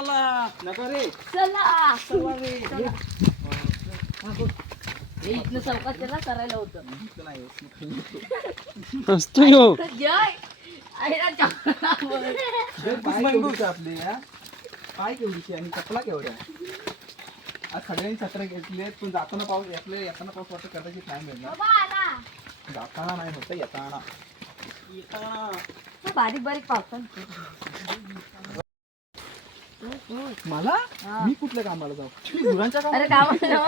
चला नका रे चला चला रे हे इथलं चौकात त्याला करायला होतं असतो ह्यो. जय आहे ना चौकात. आपली पाय केवढीची आणि चपला केवढ्या आज सगळ्यांनी छत्र घेतली आहेत पण जाताना पाऊस येताना पाऊस वाटत कदाचित नाही मिळणार जाताना नाही होतं येताना बारीक बारीक पावसात मला मी कुठल्या कामाला जाऊ मी गुरांच्या अरे कामाला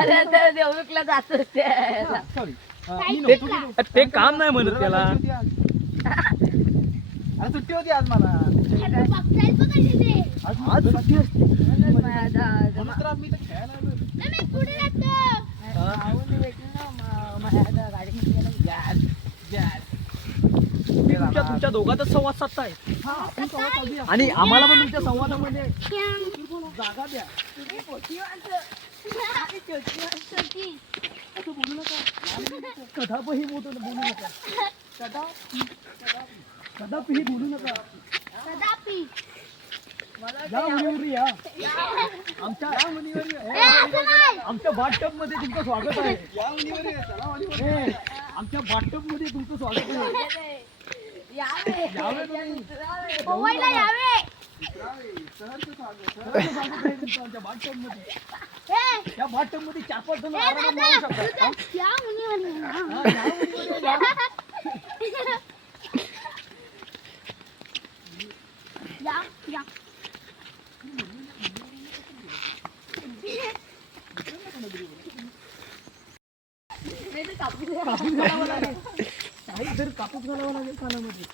अरे आता देवरुखला जात होते सॉरी ते काम नाही म्हणत त्याला. अरे सुट्टी होती आज मला आज सुट्टी असते म्हणून तर आज मी इथं खेळायला आलोय. तुमच्या दोघांचा संवाद साधताय हा, आपण संवाद साधूया. आणि आम्हाला पण तुमच्या संवादामध्ये जागा द्या असं बोलू नका कदापही बोलू नका कदापही बोलू नका या मुलीवर या आमच्या बाथटब मध्ये तुमचं स्वागत आहे या मुलीवर या चला मुलीवर आमच्या बाथटब मध्ये तुमचं स्वागत आहे यावे तुम्ही सहर्ष स्वागत आहे तुमचं आमच्या बाथटब मध्ये या बाथटब मध्ये 4-5 जण आरामात मारू शकतात हा, या मुलीवर या. कापूस घालावा लागेल काही जर कापूस घालावा लागेल कानामध्ये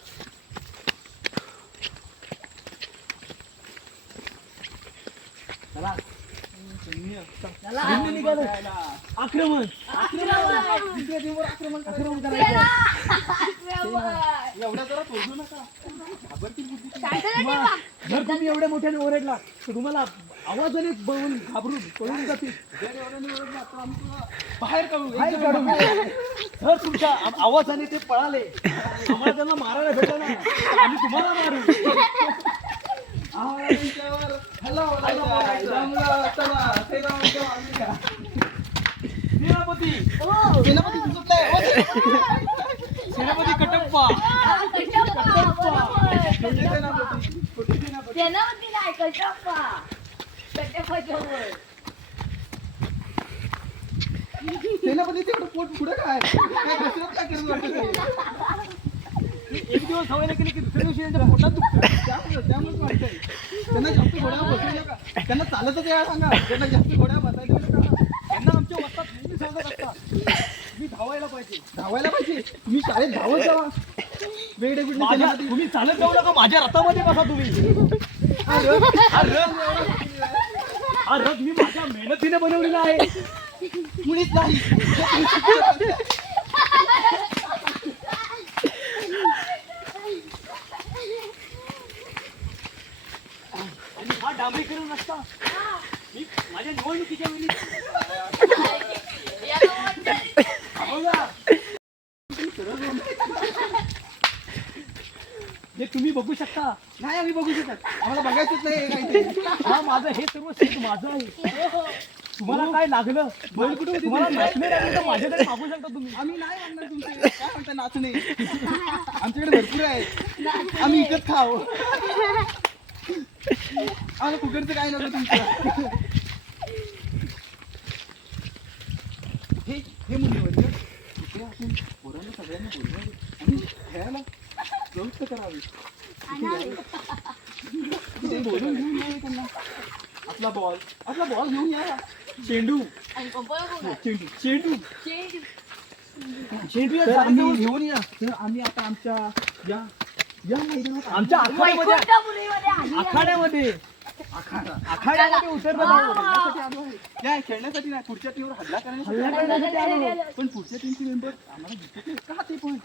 निघालं आक्रमण दुसऱ्या टीमवर आक्रमण करायचं एवढ्या जरा सोडू नका घाबरतील जर तुम्ही एवढ्या मोठ्याने ओरडला तर तुम्हाला आवाजाने बघून घाबरून पळून जातील जर एवढ्याने ओरडला तर आम्ही तुला बाहेर काढू जर तुमच्या आवाजाने ते पळाले आम्हाला त्यांना मारायला भेटलं ना तर आम्ही तुम्हाला मारू सेनापती सेनापती कटप्पा सेनापती नाही कटप्पा सेनापती तिकडे पोट पुढे काय कसरत काय करत वाटत एक दिवस सवय केली की दुसऱ्या दिवशी त्यांच्या पोटात दुखतं त्यामुळेच वाटतंय त्यांना जास्त घोड्यावर बसू नका त्यांना चालतच यायला सांगा त्यांना जास्त घोड्यावर बसायला नका त्यांना आमच्या वस्तात नेहमी सांगत असतात तुम्ही धावायला पाहिजे तुम्ही शाळेत धावत जावा वेगळे कुठले तुम्ही चालत जाऊ नका माझ्या रथामध्ये बसा तुम्ही हा रथ मी माझ्या मेहनतीने बनवलेला आहे मुळीच नाही आणि हा डांबरीकरण नसता मी माझ्या निवडणुकीच्या वेळी हे तुम्ही बघू शकता नाही आम्ही बघू शकत आम्हाला बघायचंच नाही हा माझं हे सर्व शेत माझं आहे तुम्हाला काय लागलं तुम्हाला नाचणे लागले तर माझ्याकडे मागू शकता तुम्ही आम्ही नाही म्हणणार तुमचे काय म्हणता नाचणे आमच्याकडे भरपूर आहे आम्ही इकत खाऊ आम्हाला फुकटचं काय नको तुमचं हे मुलीवर इकडे आपण पोरांना सगळ्यांना बोलवावे आणि खेळायला प्रवृत्त करावे ते बोलून घेऊन यावे त्यांना आपला बॉल घेऊन या चेंडू चेंडू तर आम्ही घेऊन या तर आम्ही आता आमच्या या मैदानात आमच्या आखाड्यामध्ये उतरणार खेळण्यासाठी आलो आहे या खेळण्यासाठी नाही पुढच्या टीमवर हल्ला करण्यासाठी आलो पण पुढच्या टीमचे मेंबर आम्हाला दिसत नाही का ते पण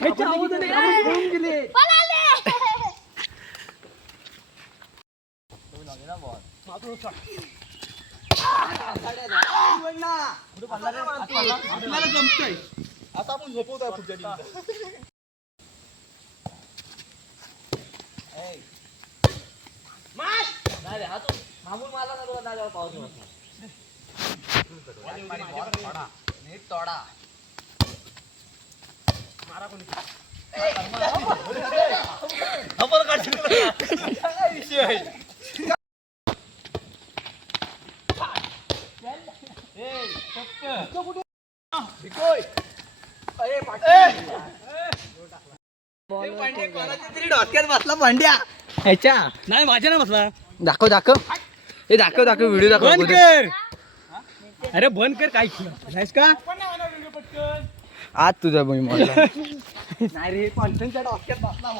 याच्या आवाजाने आम्ही पळून गेले आपल्याला जमतंय आता आपण झोपवतोय पुढच्या टीमला नाही रे, हा तू थांबून मारला ना तुला जागेवर पाऊस बसणार. मारा कोणी. आपण काढशील का? काय विषय? ए, टप्प. भिकोय. अरे, पाटील. बसला भांड्या ह्याच्या नाही माझ्या नाही बसला. दाखव दाखव हे दाखव दाखव व्हिडिओ दाखव बंद कर. अरे बंद कर. काय नाहीस का? आज तुझा मी म्हणला नाही रे पंचांच्या डोक्यात बसला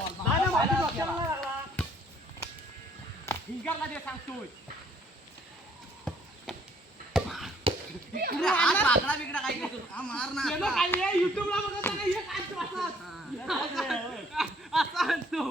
सांगतोय. मार ना युट्यूबला बघत नाही हे काय तू असं. असं म्हणतो.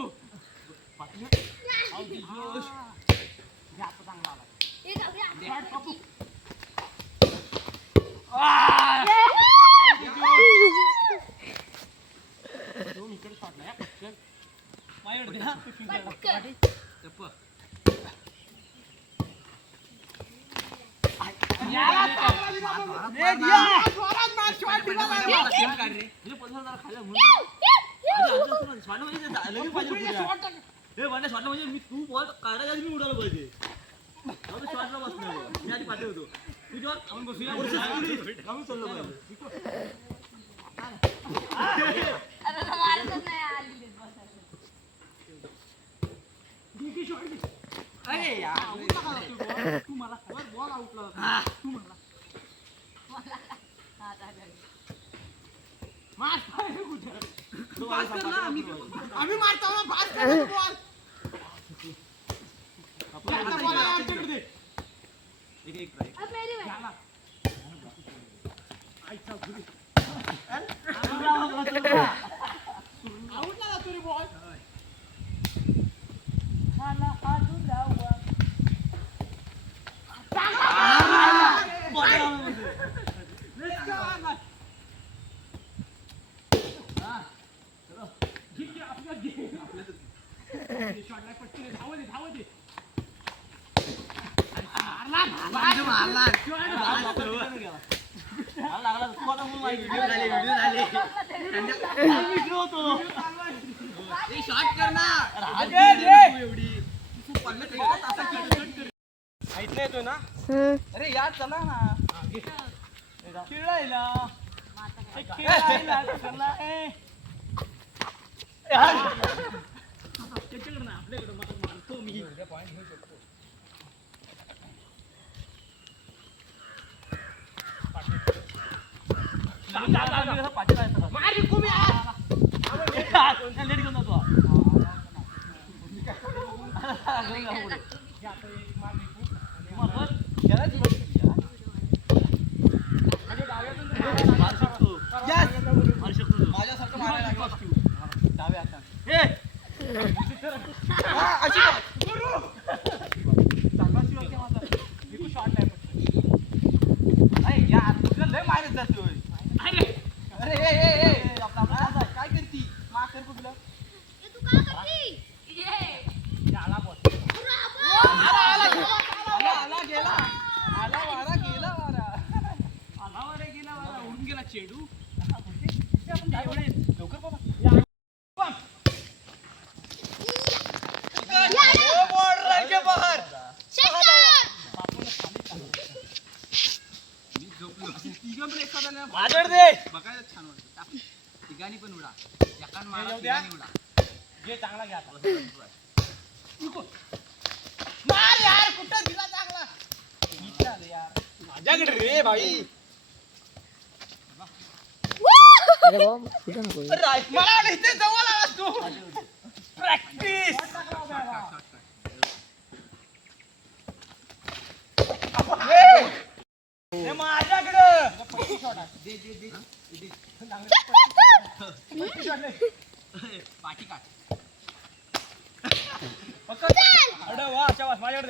म्हणजे मी तू बॉल काढायला मी उडाला पाहिजे. शॉटला बसणार मी आधी पाठी होतो. तू जेव्हा आपण बसूया आम्ही चाललो पाहिजे. अरे यार तू मला बॉल आउटला. तू मला आम्ही मारतो ना पास कर बॉल शॉट कर ना येतो ना. अरे यार चला ना खेळायला आपल्याकडे मारतो मी. लेट घेऊन जातो. माझ्यासारखं मारायला लागला डाव्या हातात लय मारत जातोय. अरे काय करती मा कर कुठलं उडून गेला चेडू. लवकर बाबा माझ्याकडे दे. बघायला छान वाटतं. ठिकाणी पण उडा एकान मारा येऊ द्या. ठिकाणी उडा जे चांगला घ्या. मार यार कुठं दिला चांगला यार माझ्याकडे रे भाई. मला वाटलं इथे जवळ आलास तू प्रॅक्टिस. माझ्याकडं पाठी काढ वा माझ्याकडे